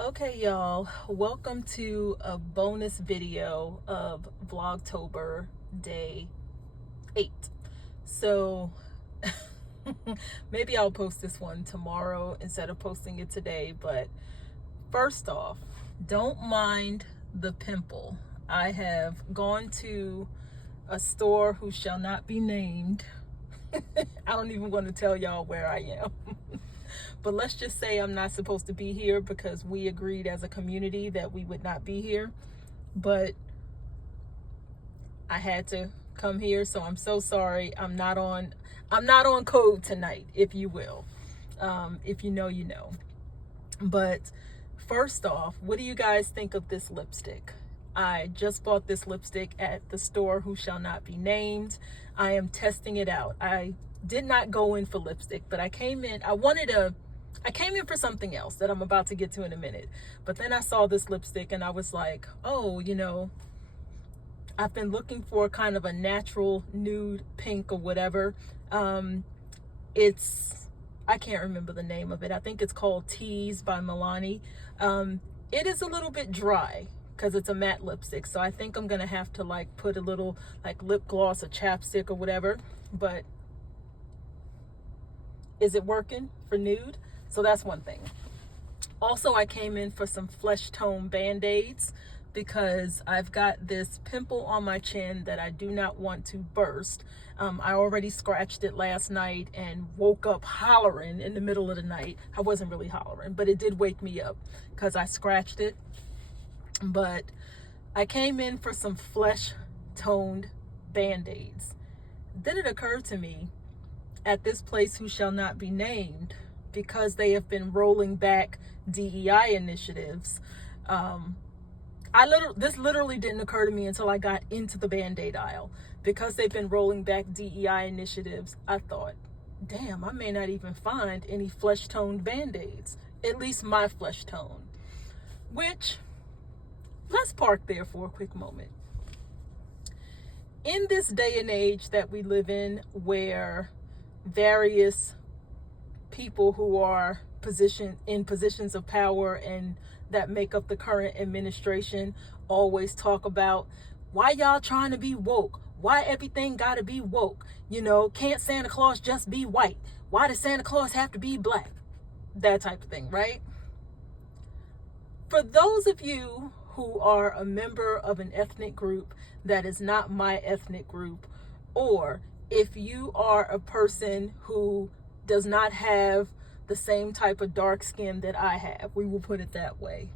Okay, y'all, welcome to a bonus video of Vlogtober day 8. So maybe I'll post this one tomorrow instead of posting it today, but first off, don't mind the pimple. I have gone to a store who shall not be named. I don't even want to tell y'all where I am. But let's just say I'm not supposed to be here because we agreed as a community that we would not be here. But I had to come here, so I'm so sorry. I'm not on code tonight, if you will. If you know, you know. But first off, what do you guys think of this lipstick? I just bought this lipstick at the store who shall not be named. I am testing it out. I did not go in for lipstick, but I came in for something else that I'm about to get to in a minute. But then I saw this lipstick and I was like, oh, I've been looking for kind of a natural nude pink or whatever. I can't remember the name of it. I think it's called Tease by Milani. It is a little bit dry because it's a matte lipstick. So I think I'm going to have to put a little lip gloss or chapstick or whatever. But is it working for nude? So that's one thing. Also, I came in for some flesh tone band-aids because I've got this pimple on my chin that I do not want to burst. I already scratched it last night and woke up hollering in the middle of the night. I wasn't really hollering, but it did wake me up because I scratched it. But I came in for some flesh toned band-aids. Then it occurred to me, at this place who shall not be named, because they have been rolling back DEI initiatives. This literally didn't occur to me until I got into the Band-Aid aisle. Because they've been rolling back DEI initiatives, I thought, damn, I may not even find any flesh-toned Band-Aids. At least my flesh tone. Which, let's park there for a quick moment. In this day and age that we live in, where various people who are in positions of power and that make up the current administration always talk about, why y'all trying to be woke? Why everything gotta be woke? Can't Santa Claus just be white? Why does Santa Claus have to be black? That type of thing, right? For those of you who are a member of an ethnic group that is not my ethnic group, or if you are a person who does not have the same type of dark skin that I have, we will put it that way.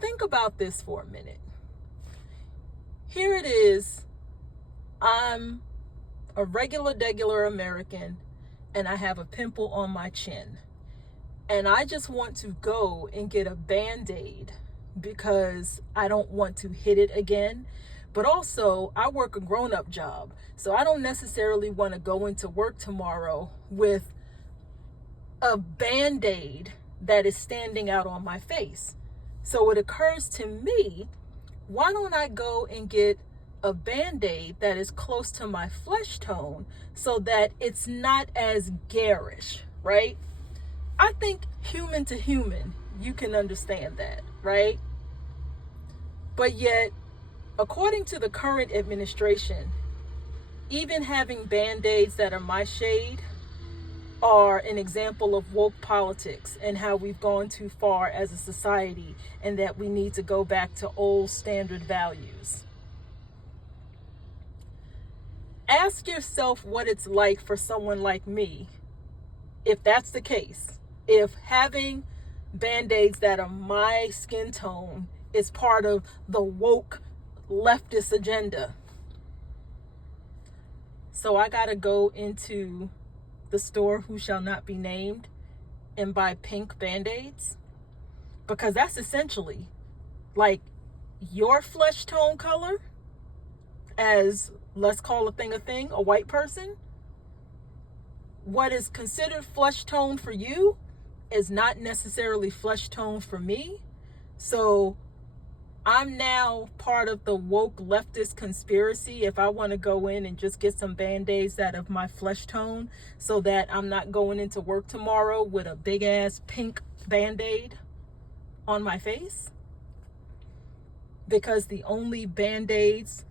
Think about this for a minute. Here it is. I'm a regular American and I have a pimple on my chin. And I just want to go and get a Band-Aid because I don't want to hit it again. But also, I work a grown-up job, so I don't necessarily want to go into work tomorrow with a Band-Aid that is standing out on my face. So it occurs to me, why don't I go and get a Band-Aid that is close to my flesh tone so that it's not as garish, right? I think human to human, you can understand that, right? But yet, according to the current administration, even having Band-Aids that are my shade are an example of woke politics and how we've gone too far as a society and that we need to go back to old standard values. Ask yourself what it's like for someone like me, if that's the case, if having Band-Aids that are my skin tone is part of the woke leftist agenda. So I gotta go into the store who shall not be named and buy pink Band-Aids, because that's essentially like your flesh tone color as, let's call a thing, a white person. What is considered flesh tone for you is not necessarily flesh tone for me. So I'm now part of the woke leftist conspiracy if I want to go in and just get some Band-Aids that of my flesh tone so that I'm not going into work tomorrow with a big ass pink Band-Aid on my face, because the only Band-Aids,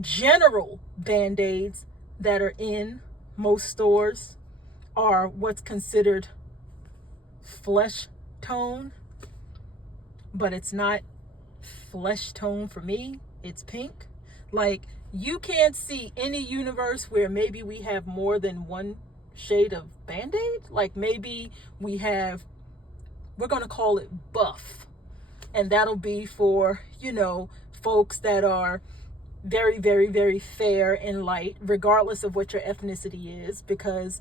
general Band-Aids, that are in most stores are what's considered flesh tone, but it's not flesh tone for me. It's pink. Like, you can't see any universe where maybe we have more than one shade of Band-Aid. Like, maybe we have, we're going to call it buff, and that'll be for, you know, folks that are very, very, very fair and light, regardless of what your ethnicity is, because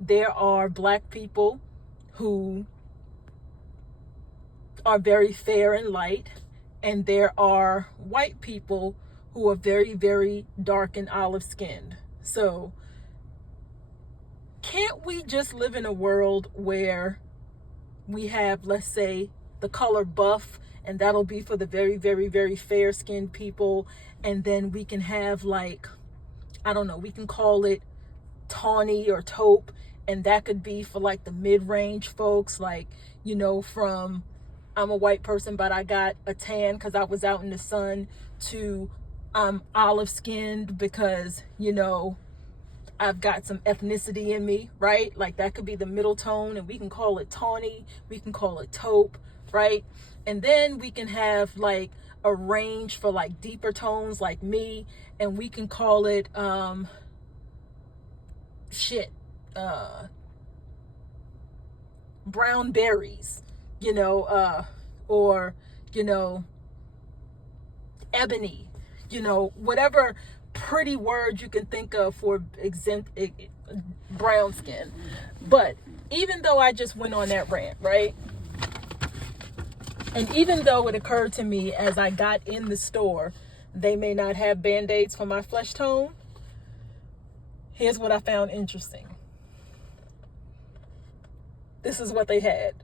there are Black people who are very fair and light, and there are white people who are very, very dark and olive skinned. So can't we just live in a world where we have, let's say, the color buff, and that'll be for the very, very, very fair skinned people, and then we can have, like, I don't know, we can call it tawny or taupe, and that could be for like the mid-range folks, like, you know, from I'm a white person but I got a tan because I was out in the sun, to I'm olive skinned because, you know, I've got some ethnicity in me, right? Like, that could be the middle tone, and we can call it tawny, we can call it taupe, right? And then we can have like a range for like deeper tones like me, and we can call it brown berries, you know, or, you know, ebony, you know, whatever pretty word you can think of for brown skin. But even though I just went on that rant, right? And even though it occurred to me as I got in the store, they may not have Band-Aids for my flesh tone, here's what I found interesting. This is what they had.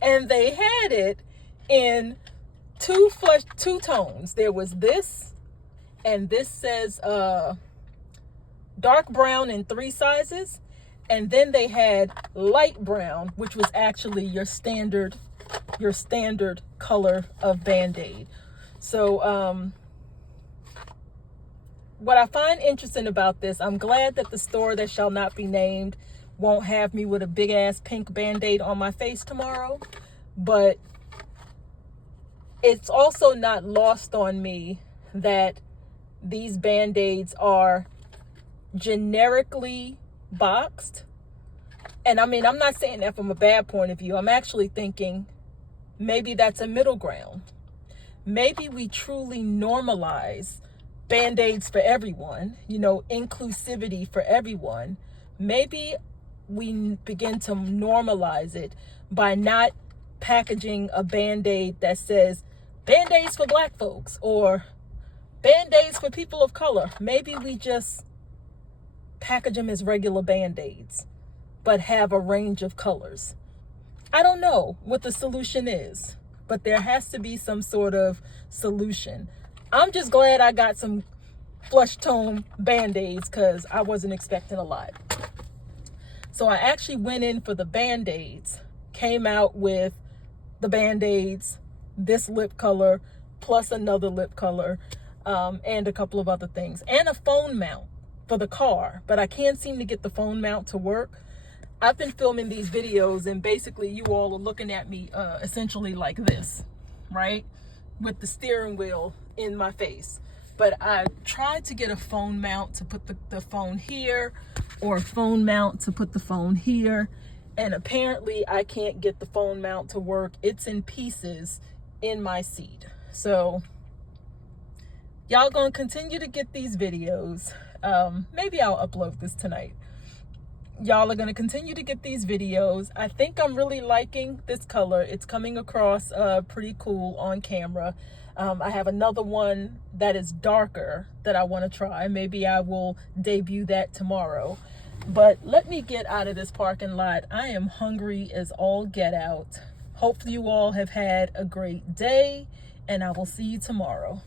And they had it in two tones. There was this, and this says dark brown in 3 sizes. And then they had light brown, which was actually your standard color of Band-Aid. So what I find interesting about this, I'm glad that the store that shall not be named won't have me with a big ass pink Band-Aid on my face tomorrow. But it's also not lost on me that these Band-Aids are generically boxed. And I mean, I'm not saying that from a bad point of view. I'm actually thinking maybe that's a middle ground. Maybe we truly normalize Band-Aids for everyone, you know, inclusivity for everyone. Maybe we begin to normalize it by not packaging a Band-Aid that says Band-Aids for Black folks or Band-Aids for people of color. Maybe we just package them as regular Band-Aids, but have a range of colors. I don't know what the solution is, but there has to be some sort of solution. I'm just glad I got some flesh tone Band-Aids because I wasn't expecting a lot. So I actually went in for the Band-Aids, came out with the Band-Aids, this lip color, plus another lip color, and a couple of other things, and a phone mount for the car, but I can't seem to get the phone mount to work. I've been filming these videos, and basically you all are looking at me essentially like this, right? With the steering wheel in my face. But I tried to get a phone mount to put the phone here, or a phone mount to put the phone here, and apparently I can't get the phone mount to work. It's in pieces in my seat. So y'all gonna continue to get these videos. Maybe I'll upload this tonight. Y'all are gonna continue to get these videos. I think I'm really liking this color. It's coming across pretty cool on camera. I have another one that is darker that I want to try. Maybe I will debut that tomorrow. But let me get out of this parking lot. I am hungry as all get out. Hopefully you all have had a great day, and I will see you tomorrow.